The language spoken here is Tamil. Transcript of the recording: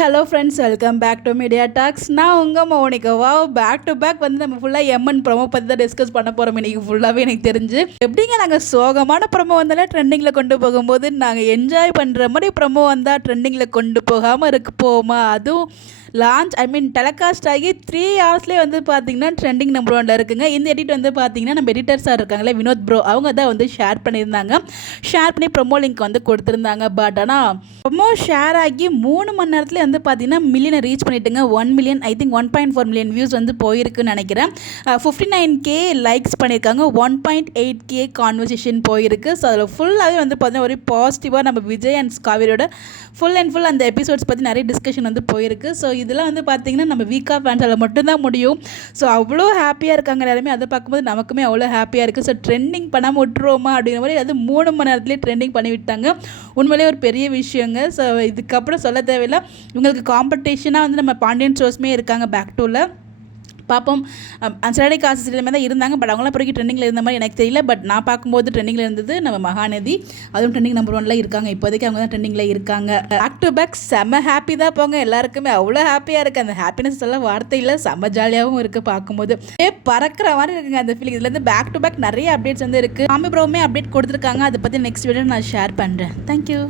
Hello friends, welcome back to media talks. நான் உங்கள் மௌனிகாவா. பேக் டு பேக் வந்து நம்ம ஃபுல்லாக எம்என் ப்ரோமோ பற்றி தான் டிஸ்கஸ் பண்ண போகிறோம் இன்றைக்கி ஃபுல்லாகவே. எனக்கு தெரிஞ்சு எப்படிங்க நாங்கள் சோகமான ப்ரோமோ வந்தாலே ட்ரெண்டிங்கில் கொண்டு போகும்போது நாங்கள் என்ஜாய் பண்ணுற மாதிரி ப்ரோமோ வந்தால் ட்ரெண்டிங்கில் கொண்டு போகாமல் இருக்க போமா? அதுவும் டெலகாஸ்ட் ஆகி 3 ஹவர்ஸ்லேயே வந்து பார்த்தீங்கன்னா ட்ரெண்டிங் நம்பர் 1ல இருக்குங்க. இந்த எடிட் வந்து பார்த்தீங்கன்னா நம்ம எடிட்டர்ஸாக இருக்காங்களே வினோத் ப்ரோ, அவங்க தான் வந்து ஷேர் பண்ணியிருந்தாங்க. ஷேர் பண்ணி ப்ரொமோ லிங்க் வந்து கொடுத்துருந்தாங்க. பட் ஆனால் ப்ரொமோ ஷேர் ஆகி 3 மணி நேரத்துலேயே வந்து பார்த்தீங்கன்னா மில்லியனை ரீச் பண்ணிட்டுங்க. 1 million, I think 1.4 million views வந்து போயிருக்குன்னு நினைக்கிறேன். 59K லைக்ஸ் பண்ணியிருக்காங்க. 1.8K கான்வர்சேஷன் போயிருக்கு. ஸோ அதில் ஃபுல்லாகவே வந்து பார்த்தீங்கன்னா ஒரு பாசிட்டிவாக நம்ம விஜய் அண்ட் காவேரியோட ஃபுல் அண்ட் ஃபுல் அந்த எபிசோட்ஸ் பற்றி நிறைய டிஸ்கஷன் வந்து போயிருக்கு. ஸோ இதெல்லாம் வந்து பார்த்திங்கன்னா நம்ம வீக்காக ஃபேன்ஸால் மட்டும்தான் முடியும். ஸோ அவ்வளோ ஹாப்பியாக இருக்காங்க எல்லாருமே. அதை பார்க்கும்போது நமக்குமே அவ்வளோ ஹாப்பியாக இருக்குது. ஸோ ட்ரெண்டிங் பண்ணாமல் விட்டுருவோமா அப்படிங்கிற மாதிரி அது 3 மணி நேரத்துலேயே ட்ரெண்டிங் பண்ணி விட்டாங்க. உண்மையிலேயே ஒரு பெரிய விஷயங்க. ஸோ இதுக்கப்புறம் சொல்ல தேவையில்லை. இவங்களுக்கு காம்படிஷனாக வந்து நம்ம பாண்டியன் ஷோஸ்மே இருக்காங்க பேக் டூவில். பார்ப்போம். சாட்டர்டே காசு சீரியல் தான் இருந்தாங்க. பட் அவங்களாம் பிறகு ட்ரெண்டிங்கில் இருந்த மாதிரி எனக்கு தெரியல. பட் நான் பார்க்கும்போது ட்ரெண்டிங்கில் இருந்தது நம்ம மகாநதி. அதுவும் ட்ரெண்டிங் நம்பர் 1ல இருக்காங்க. இப்போதைக்கு அவங்க தான் ட்ரெண்டிங்கில் இருக்காங்க. பேக் டு பேக் செம்ம ஹாப்பி தான் போங்க. எல்லாருக்குமே அவ்வளோ ஹாப்பியாக இருக்குது. அந்த ஹாப்பினஸ் எல்லாம் வார்த்தை இல்லை, செம்ம ஜாலியாகவும் இருக்குது பார்க்கும்போது. பறக்கிற மாதிரி இருக்குங்க அந்த ஃபீலிங். இதுலேருந்து பேக் டு பேக் நிறைய அப்டேட்ஸ் வந்து இருக்குது. சாமி ப்ரோவுமே அப்டேட் கொடுத்துருக்காங்க. அதை பற்றி நெக்ஸ்ட் வீடியோ நான் ஷேர் பண்ணுறேன். தேங்க்யூ.